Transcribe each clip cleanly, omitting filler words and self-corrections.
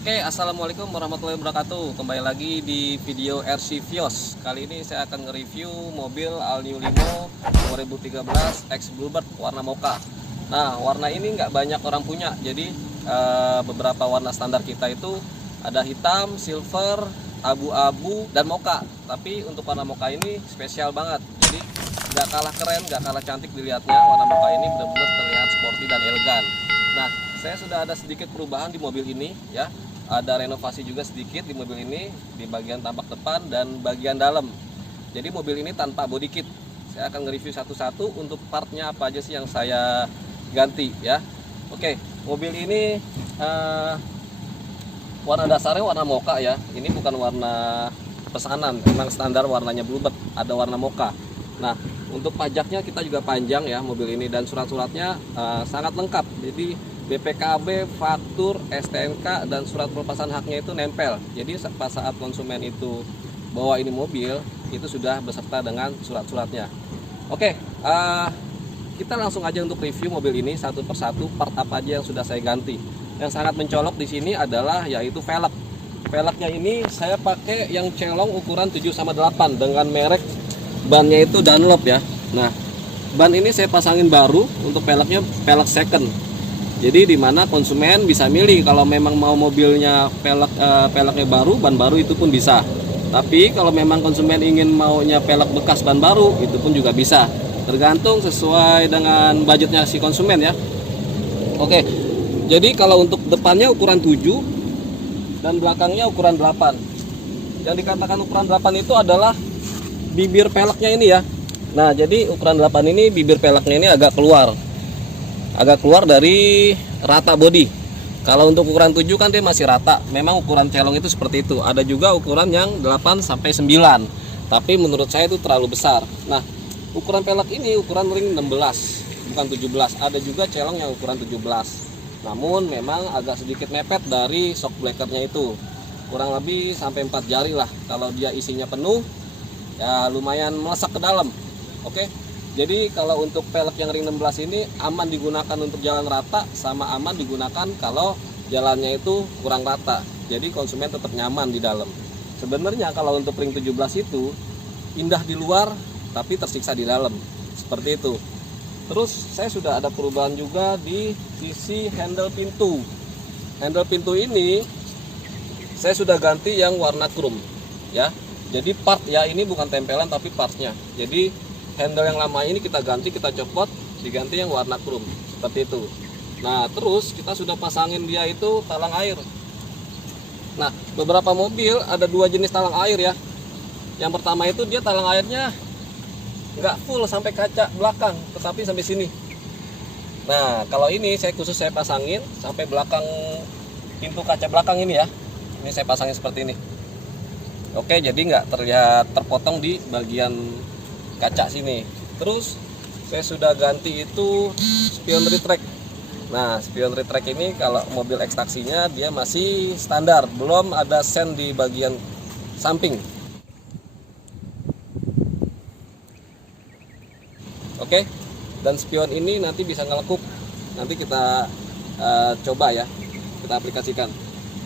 Oke, assalamualaikum warahmatullahi wabarakatuh. Kembali lagi di video RC Vios. Kali ini saya akan nge-review mobil All New Limo 2013 X Bluebird warna mocha. Nah, warna ini nggak banyak orang punya. Jadi beberapa warna standar kita itu ada hitam, silver, abu-abu, dan mocha. Tapi untuk warna mocha ini spesial banget. Jadi nggak kalah keren, nggak kalah cantik dilihatnya. Warna mocha ini benar-benar terlihat sporty dan elegan. Nah, saya sudah ada sedikit perubahan di mobil ini ya. Ada renovasi juga sedikit di mobil ini di bagian tampak depan dan bagian dalam. Jadi mobil ini tanpa body kit. Saya akan nge-review satu-satu untuk partnya apa aja sih yang saya ganti ya. Oke, mobil ini warna dasarnya warna mocha ya. Ini bukan warna pesanan, memang standar warnanya Bluebird, ada warna mocha. Nah, untuk pajaknya kita juga panjang ya mobil ini, dan surat-suratnya sangat lengkap. Jadi BPKB, faktur, STNK, dan surat pelepasan haknya itu nempel. Jadi pas saat konsumen itu bawa ini mobil, itu sudah beserta dengan surat-suratnya. Oke, kita langsung aja untuk review mobil ini satu persatu, part apa aja yang sudah saya ganti. Yang sangat mencolok di sini adalah yaitu velg. Velgnya ini saya pakai yang celong ukuran 7/8 dengan merek bannya itu Dunlop ya. Nah, ban ini saya pasangin baru untuk velgnya, velg second. Jadi dimana konsumen bisa milih kalau memang mau mobilnya velgnya baru, ban baru itu pun bisa. Tapi kalau memang konsumen ingin maunya velg bekas ban baru, itu pun juga bisa. Tergantung sesuai dengan budgetnya si konsumen ya. Oke, jadi kalau untuk depannya ukuran 7 dan belakangnya ukuran 8. Yang dikatakan ukuran 8 itu adalah bibir velgnya ini ya. Nah, jadi ukuran 8 ini bibir velgnya ini agak keluar dari rata body. Kalau untuk ukuran 7 kan dia masih rata. Memang ukuran celong itu seperti itu. Ada juga ukuran yang 8 sampai 9. Tapi menurut saya itu terlalu besar. Nah, ukuran velg ini ukuran ring 16, bukan 17. Ada juga celong yang ukuran 17. Namun memang agak sedikit mepet dari shock breakernya itu. Kurang lebih sampai 4 jari lah. Kalau dia isinya penuh, ya lumayan melesak ke dalam. Oke. Jadi kalau untuk velg yang ring 16 ini aman digunakan untuk jalan rata, sama aman digunakan kalau jalannya itu kurang rata. Jadi konsumen tetap nyaman di dalam. Sebenarnya kalau untuk ring 17 itu indah di luar tapi tersiksa di dalam. Seperti itu. Terus saya sudah ada perubahan juga di sisi handle pintu. Handle pintu ini saya sudah ganti yang warna chrome ya. Jadi part ya, ini bukan tempelan tapi partnya. Jadi handle yang lama ini kita ganti, kita copot, diganti yang warna chrome seperti itu. Nah, terus kita sudah pasangin dia itu talang air. Nah, beberapa mobil ada dua jenis talang air ya. Yang pertama itu dia talang airnya nggak full sampai kaca belakang, tetapi sampai sini. Nah, kalau ini saya khusus saya pasangin sampai belakang pintu kaca belakang ini ya. Ini saya pasangin seperti ini. Oke, jadi nggak terlihat terpotong di bagian kaca sini. Terus saya sudah ganti itu spion retract. Nah, spion retract ini kalau mobil ekstraksinya dia masih standar, belum ada sen di bagian samping. Oke, dan spion ini nanti bisa ngelekuk. Nanti kita coba ya, kita aplikasikan.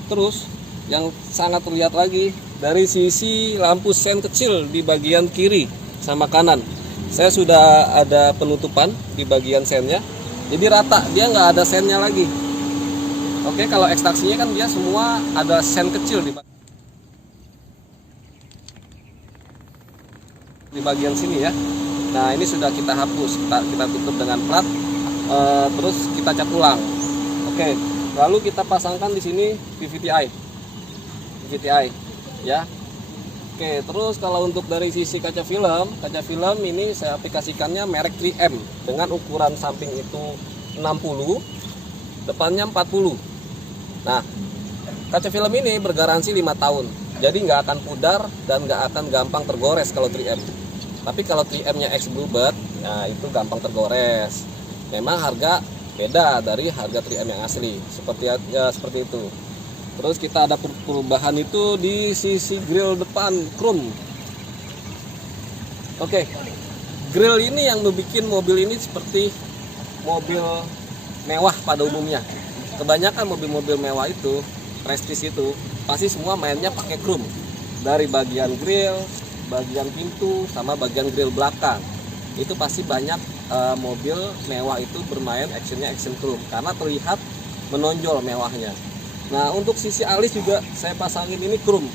Terus yang sangat terlihat lagi dari sisi lampu sen kecil di bagian kiri sama kanan, saya sudah ada penutupan di bagian sennya, jadi rata, dia nggak ada sennya lagi. Oke, kalau ekstraksinya kan dia semua ada sen kecil di bagian sini ya. Nah, ini sudah kita hapus, kita tutup dengan plat, terus kita cat ulang. Oke, lalu kita pasangkan di sini PVTi ya. Oke, terus kalau untuk dari sisi kaca film ini saya aplikasikannya merek 3M dengan ukuran samping itu 60, depannya 40. Nah, kaca film ini bergaransi 5 tahun. jadi nggak akan pudar dan nggak akan gampang tergores kalau 3M. Tapi kalau 3M-nya X Bluebird, nah itu gampang tergores. Memang harga beda dari harga 3M yang asli, seperti itu. Terus kita ada perubahan itu di sisi grill depan chrome. Oke, grill ini yang membuat mobil ini seperti mobil mewah pada umumnya. Kebanyakan mobil-mobil mewah itu, prestis itu, pasti semua mainnya pakai chrome. Dari bagian grill, bagian pintu, sama bagian grill belakang. Itu pasti banyak mobil mewah itu bermain actionnya action chrome karena terlihat menonjol mewahnya. Nah, untuk sisi alis juga saya pasangin ini chrome.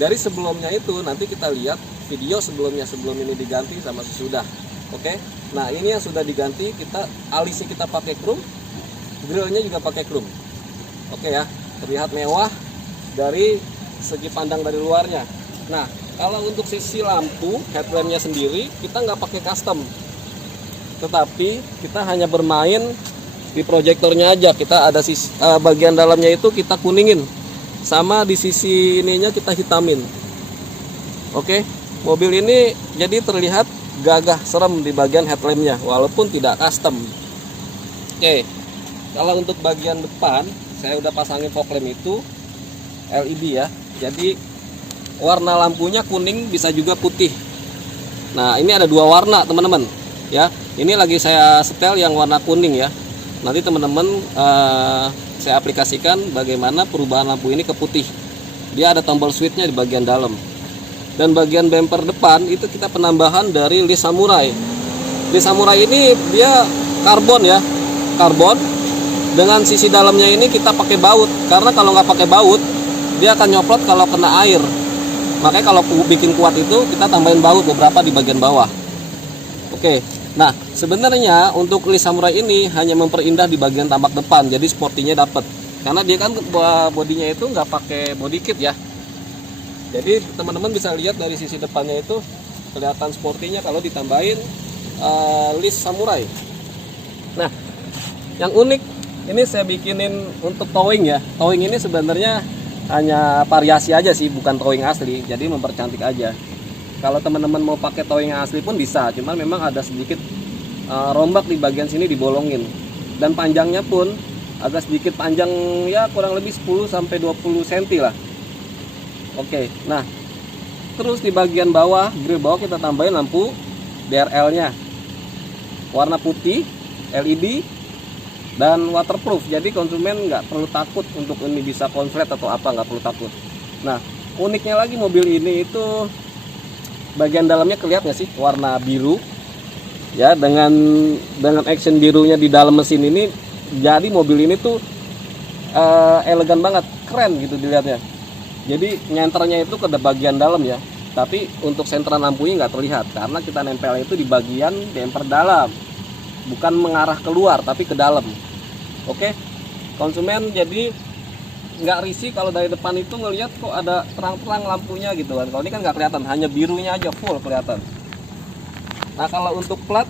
Dari sebelumnya itu nanti kita lihat video sebelumnya, sebelum ini diganti sama sesudah. Oke. Nah, ini yang sudah diganti, alisnya kita pakai chrome, grillnya juga pakai chrome. Oke ya, terlihat mewah dari segi pandang dari luarnya. Nah, kalau untuk sisi lampu headlampnya sendiri kita nggak pakai custom, tetapi kita hanya bermain di proyektornya aja. Kita ada bagian dalamnya itu kita kuningin, sama di sisi ininya kita hitamin. Oke, mobil ini jadi terlihat gagah serem di bagian headlampnya walaupun tidak custom. Oke, kalau untuk bagian depan saya udah pasangin fog lamp itu LED ya, jadi warna lampunya kuning bisa juga putih. Nah, ini ada dua warna teman-teman ya. Ini lagi saya setel yang warna kuning ya. Nanti teman-teman saya aplikasikan bagaimana perubahan lampu ini ke putih. Dia ada tombol switchnya di bagian dalam. Dan bagian bumper depan itu kita penambahan dari list samurai. List samurai ini dia karbon ya, karbon. Dengan sisi dalamnya ini kita pakai baut, karena kalau nggak pakai baut dia akan nyoplot kalau kena air. Makanya kalau bikin kuat itu kita tambahin baut beberapa di bagian bawah. Oke, nah sebenarnya untuk list samurai ini hanya memperindah di bagian tampak depan, jadi sportinya dapat. Karena dia kan bodinya itu nggak pakai body kit ya. Jadi teman-teman bisa lihat dari sisi depannya itu kelihatan sportinya kalau ditambahin list samurai. Nah, yang unik ini saya bikinin untuk towing ya. Towing ini sebenarnya hanya variasi aja sih, bukan towing asli. Jadi mempercantik aja. Kalau teman-teman mau pakai towing asli pun bisa, cuman memang ada sedikit rombak di bagian sini dibolongin. Dan panjangnya pun agak sedikit panjang ya, kurang lebih 10 sampai 20 cm lah. Oke, nah terus di bagian bawah, grill bawah kita tambahin lampu DRL-nya warna putih, LED, dan waterproof. Jadi konsumen nggak perlu takut untuk ini bisa konslet atau apa, nggak perlu takut. Nah, uniknya lagi mobil ini itu bagian dalamnya kelihatan nggak sih warna biru ya, dengan action birunya di dalam mesin ini. Jadi mobil ini tuh elegan banget, keren gitu dilihatnya. Jadi nyenternya itu ke bagian dalam ya, tapi untuk sentral lampunya nggak terlihat karena kita nempel itu di bagian bumper dalam, bukan mengarah keluar tapi ke dalam. Oke, konsumen jadi nggak risih kalau dari depan itu ngelihat kok ada terang-terang lampunya gitu kan. Kalau ini kan nggak kelihatan, hanya birunya aja full kelihatan. Nah, kalau untuk plat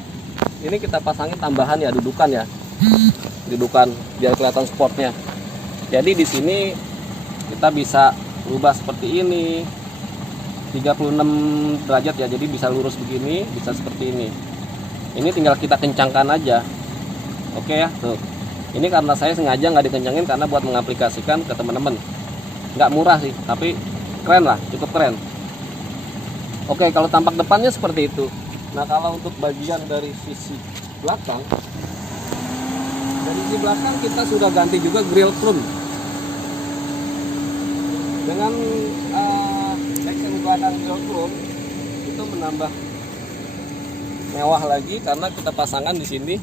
ini kita pasangin tambahan ya, dudukan biar kelihatan sportnya. Jadi di sini kita bisa berubah seperti ini 36 derajat ya, jadi bisa lurus begini, bisa seperti ini. Ini tinggal kita kencangkan aja. Oke ya, tuh. Ini karena saya sengaja nggak dikencangin karena buat mengaplikasikan ke teman-teman. Nggak murah sih, tapi keren lah, cukup keren. Oke, kalau tampak depannya seperti itu. Nah, kalau untuk bagian dari sisi belakang, dari sisi belakang kita sudah ganti juga grill chrome. Dengan section belakang grill chrome itu menambah mewah lagi karena kita pasangan di sini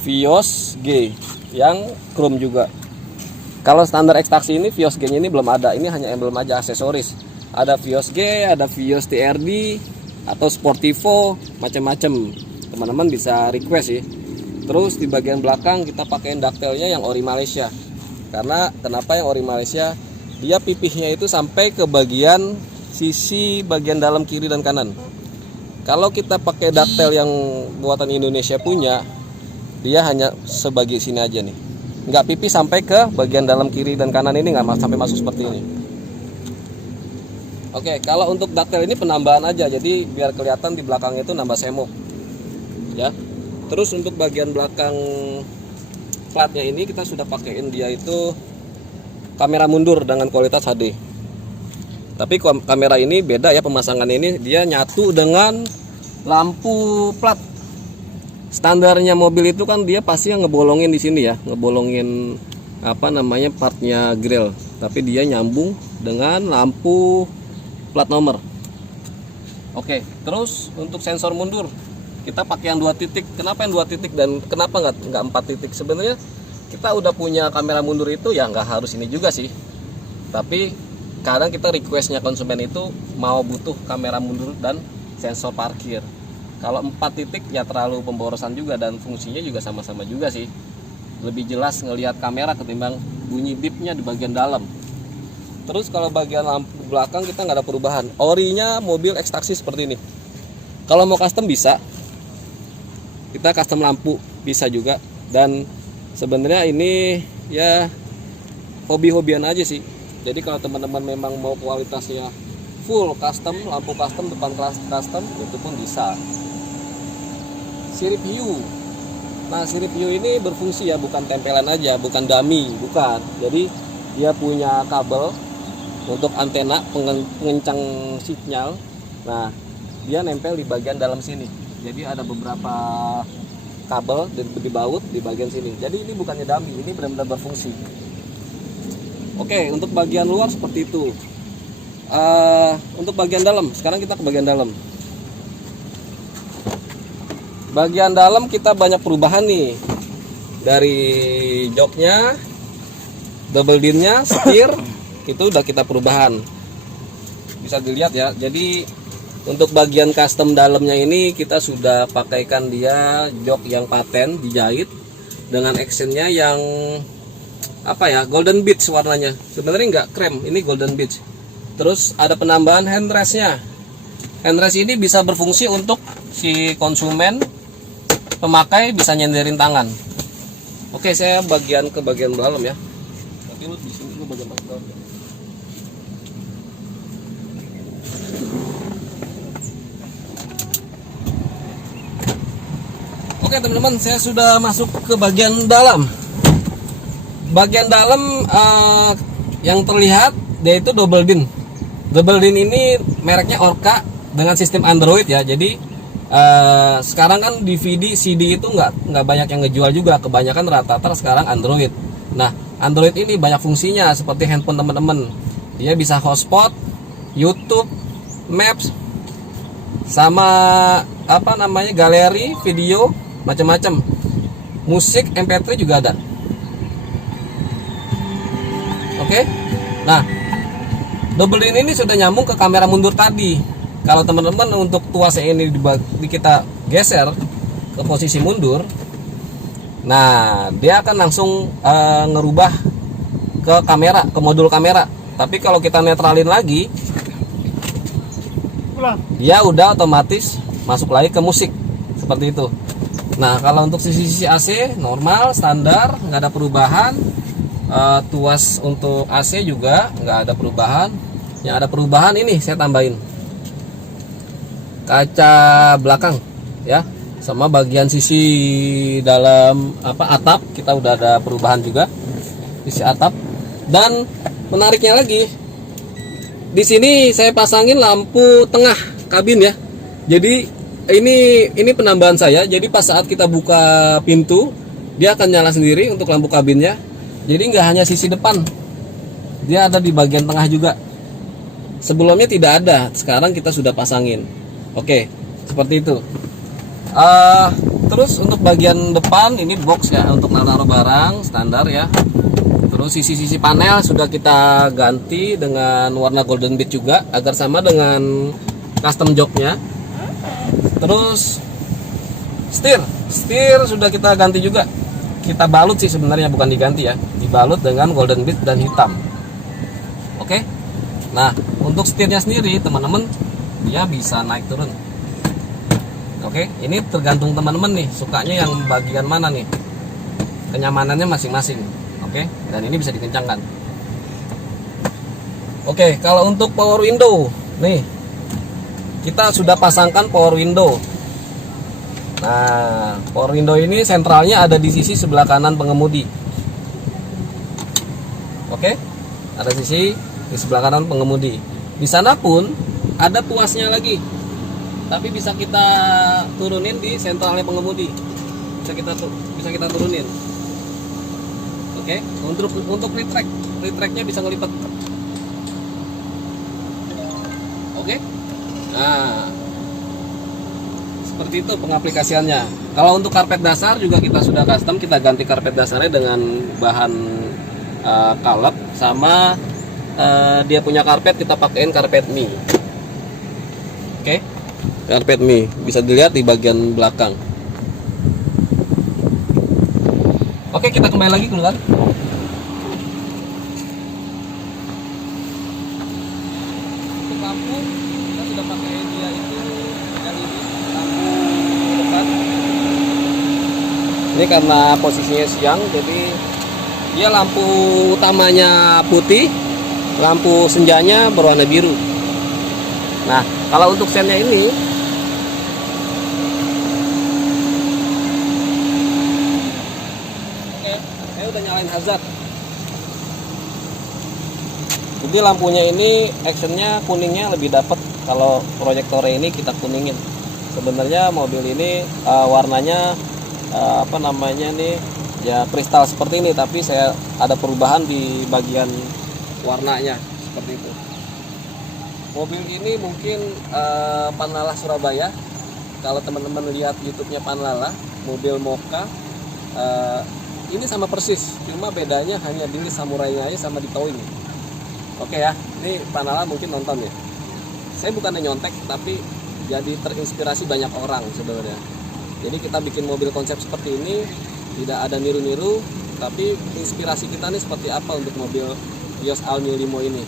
Vios G yang chrome juga. Kalau standar ekstraksi ini Vios G-nya ini belum ada, ini hanya emblem aja, aksesoris. Ada Vios G, ada Vios TRD atau Sportivo, macam-macam. Teman-teman bisa request sih. Terus di bagian belakang kita pakai ductile-nya yang ori Malaysia. Karena kenapa yang ori Malaysia? Dia pipihnya itu sampai ke bagian sisi bagian dalam kiri dan kanan. Kalau kita pakai ductile yang buatan Indonesia punya, dia hanya sebagian sini aja nih, nggak pipih sampai ke bagian dalam kiri dan kanan ini, nggak sampai masuk seperti ini. Oke, kalau untuk detail ini penambahan aja, jadi biar kelihatan di belakangnya itu nambah semok ya. Terus untuk bagian belakang platnya ini kita sudah pakein dia itu kamera mundur dengan kualitas HD. Tapi kamera ini beda ya, pemasangan ini dia nyatu dengan lampu plat. Standarnya mobil itu kan dia pasti yang ngebolongin di sini ya, ngebolongin apa namanya partnya grill. Tapi dia nyambung dengan lampu plat nomor. Oke, terus untuk sensor mundur kita pakai yang 2 titik. Kenapa yang 2 titik dan kenapa nggak 4 titik? Sebenarnya kita udah punya kamera mundur itu ya, nggak harus ini juga sih. Tapi kadang kita requestnya konsumen itu mau butuh kamera mundur dan sensor parkir. Kalau 4 titik ya terlalu pemborosan juga, dan fungsinya juga sama-sama juga sih. Lebih jelas ngelihat kamera ketimbang bunyi bipnya di bagian dalam. Terus kalau bagian lampu belakang kita nggak ada perubahan. Orinya mobil ekstraksi seperti ini. Kalau mau custom bisa, kita custom lampu bisa juga. Dan sebenarnya ini ya hobi-hobian aja sih. Jadi kalau teman-teman memang mau kualitasnya full custom, lampu custom, depan custom, itu pun bisa. Sirip hiu. Nah, sirip hiu ini berfungsi ya, bukan tempelan aja, bukan dummy, bukan. Jadi dia punya kabel untuk antena pengencang sinyal. Nah, dia nempel di bagian dalam sini. Jadi ada beberapa kabel di baut di bagian sini. Jadi ini bukannya dummy, ini benar-benar berfungsi. Oke, untuk bagian luar seperti itu. Untuk bagian dalam, sekarang kita ke bagian dalam. Bagian dalam kita banyak perubahan nih. Dari joknya, double dinnya, setir, itu udah kita perubahan. Bisa dilihat ya. Jadi untuk bagian custom dalamnya ini kita sudah pakaikan dia jok yang paten dijahit dengan actionnya yang apa ya, golden beach warnanya. Sebenarnya nggak krem, ini golden beach. Terus ada penambahan handrestnya. Handrest ini bisa berfungsi untuk si konsumen pemakai bisa nyenderin tangan. Oke, saya ke bagian dalam ya. Tapi lu di sini lu bagian dalam. Oke teman-teman, saya sudah masuk ke bagian dalam. Bagian dalam yang terlihat dia itu double din. Double din ini mereknya Orca dengan sistem Android ya. Jadi sekarang kan DVD, CD itu nggak banyak yang ngejual juga, kebanyakan rata-rata sekarang Android. Nah, Android ini banyak fungsinya seperti handphone teman-teman. Dia bisa hotspot, YouTube, Maps, sama apa namanya galeri video macam-macam. Musik MP3 juga ada. Oke. Nah, double din ini sudah nyambung ke kamera mundur tadi. Kalau teman-teman untuk tuasnya ini kita geser ke posisi mundur, nah dia akan langsung ngerubah ke kamera, ke modul kamera. Tapi kalau kita netralin lagi, dia udah otomatis masuk lagi ke musik seperti itu. Nah, kalau untuk sisi-sisi AC normal, standar, nggak ada perubahan. Tuas untuk AC juga nggak ada perubahan. Yang ada perubahan ini saya tambahin kaca belakang ya, sama bagian sisi dalam atap kita udah ada perubahan juga, sisi atap. Dan menariknya lagi, di sini saya pasangin lampu tengah kabin ya. Jadi ini penambahan saya. Jadi pas saat kita buka pintu, dia akan nyala sendiri untuk lampu kabinnya. Jadi nggak hanya sisi depan, dia ada di bagian tengah juga. Sebelumnya tidak ada, sekarang kita sudah pasangin. Oke, seperti itu. Terus untuk bagian depan ini box ya, untuk naruh barang standar ya. Terus sisi-sisi panel sudah kita ganti dengan warna golden beach juga agar sama dengan custom joknya. Terus setir sudah kita ganti juga. Kita balut sih sebenarnya, bukan diganti ya, dibalut dengan golden beach dan hitam. Oke. Nah, untuk setirnya sendiri teman-teman, dia bisa naik turun. Oke, ini tergantung teman-teman nih sukanya yang bagian mana nih, kenyamanannya masing-masing. Oke, dan ini bisa dikencangkan. Oke, kalau untuk power window Nih, kita sudah pasangkan power window. Nah, power window ini sentralnya ada di sisi sebelah kanan pengemudi. Oke, ada sisi di sebelah kanan pengemudi. Di sana pun ada tuasnya lagi, tapi bisa kita turunin di sentralnya pengemudi. Bisa kita turunin. Oke, untuk retract-nya bisa ngelipat. Oke. Nah, seperti itu pengaplikasiannya. Kalau untuk karpet dasar juga kita sudah custom, kita ganti karpet dasarnya dengan bahan kaleb, sama dia punya karpet kita pakaiin karpet mie. Oke, karpet mie bisa dilihat di bagian belakang. Oke, kita kembali lagi keluar. Untuk lampu kita sudah pakai dia itu LED lampu depan. Ini karena posisinya siang, jadi dia lampu utamanya putih, lampu senjanya berwarna biru. Nah, kalau untuk sennya ini udah nyalain hazard. Jadi lampunya ini actionnya kuningnya lebih dapat. Kalau proyektornya ini kita kuningin. Sebenarnya mobil ini warnanya apa namanya nih, ya kristal seperti ini, tapi saya ada perubahan di bagian warnanya seperti itu. Mobil ini mungkin Panlala Surabaya. Kalau teman-teman lihat YouTube-nya Panlala, mobil Mocha ini sama persis, cuma bedanya hanya di samurainya aja sama di towing. Oke ya, ini Panlala mungkin nonton ya. Saya bukannya nyontek, tapi jadi terinspirasi banyak orang sebenarnya. Jadi kita bikin mobil konsep seperti ini, tidak ada niru-niru, tapi inspirasi kita nih seperti apa untuk mobil Vios All New Limo ini.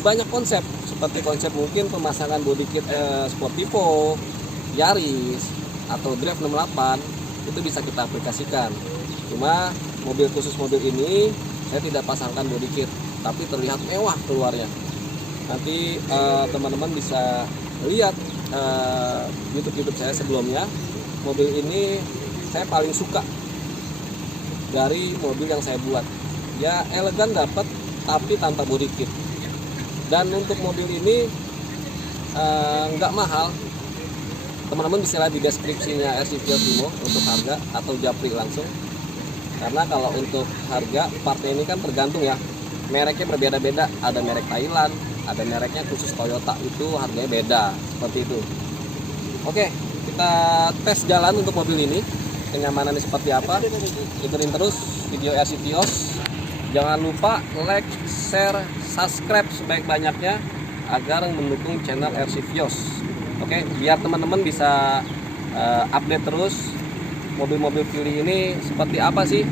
Banyak konsep, seperti konsep mungkin pemasangan body kit Sportivo, Yaris, atau Drive 68, itu bisa kita aplikasikan. Cuma mobil khusus mobil ini saya tidak pasangkan body kit, tapi terlihat mewah keluarnya. Nanti teman-teman bisa lihat YouTube saya sebelumnya. Mobil ini saya paling suka dari mobil yang saya buat. Ya elegan dapat, tapi tanpa body kit. Dan untuk mobil ini nggak mahal. Teman-teman bisa lihat di deskripsinya RC Vios Limo untuk harga atau japri langsung. Karena kalau untuk harga partnya ini kan tergantung ya, mereknya berbeda-beda. Ada merek Thailand, ada mereknya khusus Toyota, itu harganya beda seperti itu. Oke, kita tes jalan untuk mobil ini, kenyamanannya seperti apa. Ikutin terus video RC Vios. Jangan lupa like, share, subscribe sebaik-banyaknya agar mendukung channel RC Vios. Oke, biar teman-teman bisa update terus mobil-mobil pilih ini seperti apa sih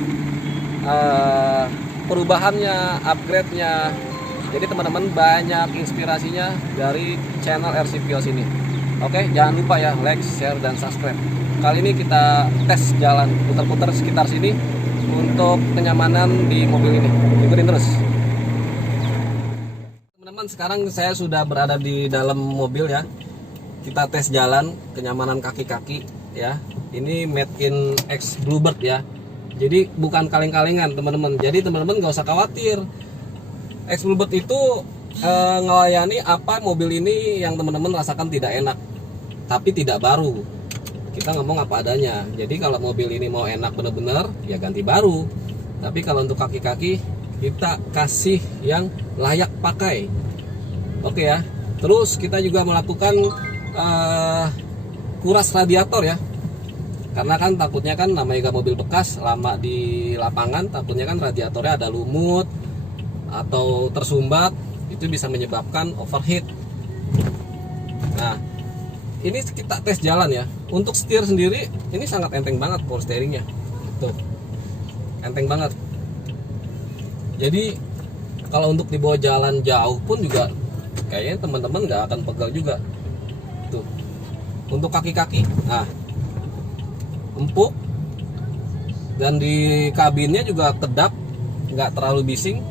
perubahannya, upgrade-nya. Jadi teman-teman banyak inspirasinya dari channel RC Vios ini. Oke, jangan lupa ya like, share, dan subscribe. Kali ini kita tes jalan putar-putar sekitar sini untuk kenyamanan di mobil ini. Ikutin terus. Teman-teman, sekarang saya sudah berada di dalam mobil ya. Kita tes jalan kenyamanan kaki-kaki ya. Ini made in X Bluebird ya. Jadi bukan kaleng-kalengan teman-teman. Jadi teman-teman nggak usah khawatir. X Bluebird itu ngelayani apa mobil ini yang teman-teman rasakan tidak enak, tapi tidak baru. Kita ngomong apa adanya. Jadi kalau mobil ini mau enak bener-bener, ya ganti baru. Tapi kalau untuk kaki-kaki, kita kasih yang layak pakai. Oke ya. Terus kita juga melakukan kuras radiator ya. Karena kan takutnya kan namanya mobil bekas, lama di lapangan, takutnya kan radiatornya ada lumut atau tersumbat, itu bisa menyebabkan overheat. Nah, ini kita tes jalan ya. Untuk setir sendiri ini sangat enteng banget power steeringnya. Tuh, enteng banget. Jadi kalau untuk dibawa jalan jauh pun juga kayaknya teman-teman nggak akan pegal juga. Tuh, untuk kaki-kaki, nah empuk, dan di kabinnya juga kedap, nggak terlalu bising.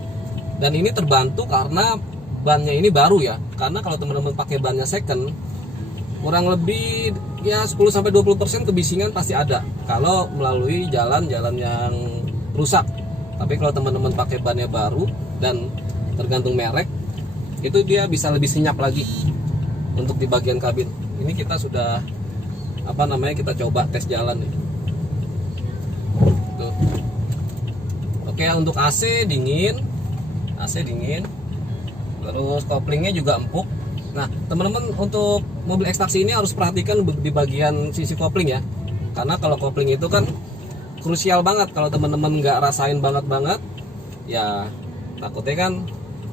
Dan ini terbantu karena bannya ini baru ya. karena kalau teman-teman pakai bannya second, kurang lebih ya 10-20% kebisingan pasti ada kalau melalui jalan-jalan yang rusak. Tapi kalau teman-teman pakai bannya baru dan tergantung merek, itu dia bisa lebih senyap lagi untuk di bagian kabin. Ini kita sudah kita coba tes jalan nih. Tuh. Oke, untuk AC dingin, terus koplingnya juga empuk. Nah, teman-teman, untuk mobil ekstraksi ini harus perhatikan di bagian sisi kopling ya, karena kalau kopling itu kan krusial banget. Kalau teman-teman nggak rasain banget ya takutnya kan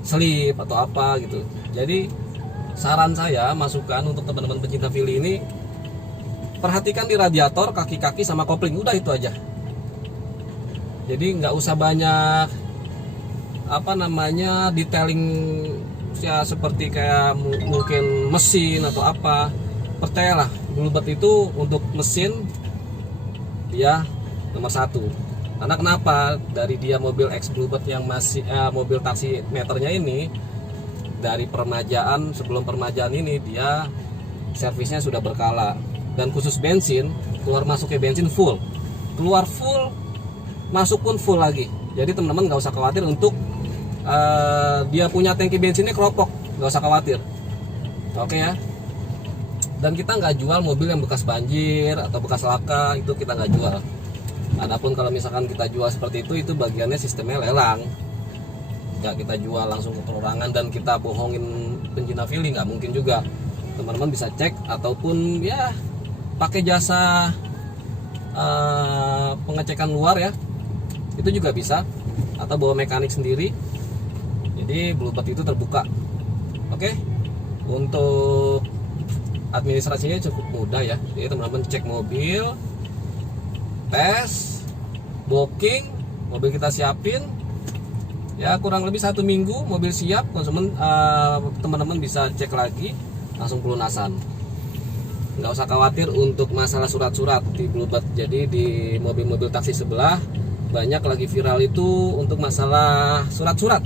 selip atau apa gitu. Jadi saran saya, masukan untuk teman-teman pecinta Philly ini, perhatikan di radiator, kaki-kaki sama kopling, udah itu aja. Jadi nggak usah banyak detailing ya, seperti kayak mungkin mesin atau apa. Percayalah, Bluebird itu untuk mesin dia nomor 1. Karena kenapa? Dari dia mobil ex Bluebird yang masih mobil taksi meternya ini, dari permajaan, sebelum permajaan ini dia servisnya sudah berkala. Dan khusus bensin, keluar masuknya bensin full, keluar full, masuk pun full lagi. Jadi teman-teman nggak usah khawatir untuk dia punya tangki bensinnya keropok, nggak usah khawatir. Oke ya. Dan kita nggak jual mobil yang bekas banjir atau bekas laka, itu kita nggak jual. Adapun kalau misalkan kita jual seperti itu bagiannya sistemnya lelang, nggak kita jual langsung ke perorangan dan kita bohongin pencinta Philly, nggak mungkin juga. Teman-teman bisa cek ataupun ya pakai jasa pengecekan luar ya, itu juga bisa, atau bawa mekanik sendiri. Jadi Bluebird itu terbuka. Oke, untuk administrasinya cukup mudah ya. Jadi teman-teman cek mobil, tes, booking, mobil kita siapin ya, kurang lebih 1 minggu mobil siap, konsumen teman-teman bisa cek lagi langsung pelunasan. Nggak usah khawatir untuk masalah surat-surat di Bluebird. Jadi di mobil-mobil taksi sebelah banyak lagi viral itu untuk masalah surat-surat.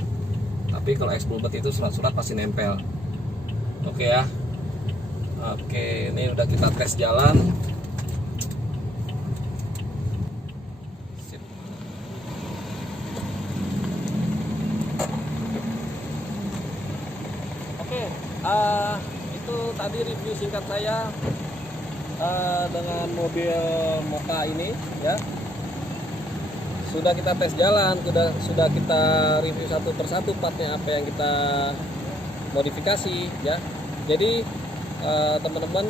Tapi kalau ex Bluebird itu surat-surat pasti nempel. Oke ya. Oke, ini udah kita tes jalan. Sip. Oke, itu tadi review singkat saya dengan mobil Mocha ini ya. Sudah kita tes jalan, sudah kita review satu persatu partnya apa yang kita modifikasi ya. Jadi teman-teman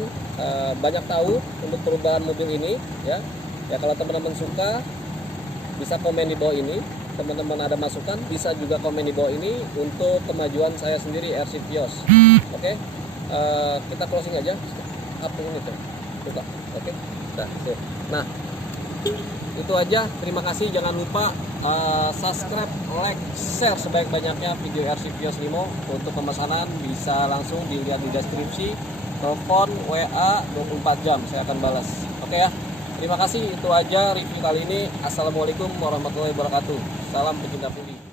banyak tahu untuk perubahan mobil ini ya. Ya, kalau teman-teman suka bisa komen di bawah ini. Teman-teman ada masukan bisa juga komen di bawah ini untuk kemajuan saya sendiri RC Vios. Oke, kita closing aja. Apa ini tuh? Buka. Oke. Nah, itu aja. Terima kasih. Jangan lupa subscribe, like, share sebanyak-banyaknya video RC Vios Limo. Untuk pemesanan bisa langsung dilihat di deskripsi. Telepon, WA 24 jam saya akan balas. Oke ya. Terima kasih. Itu aja review kali ini. Assalamualaikum warahmatullahi wabarakatuh. Salam pecinta Philly.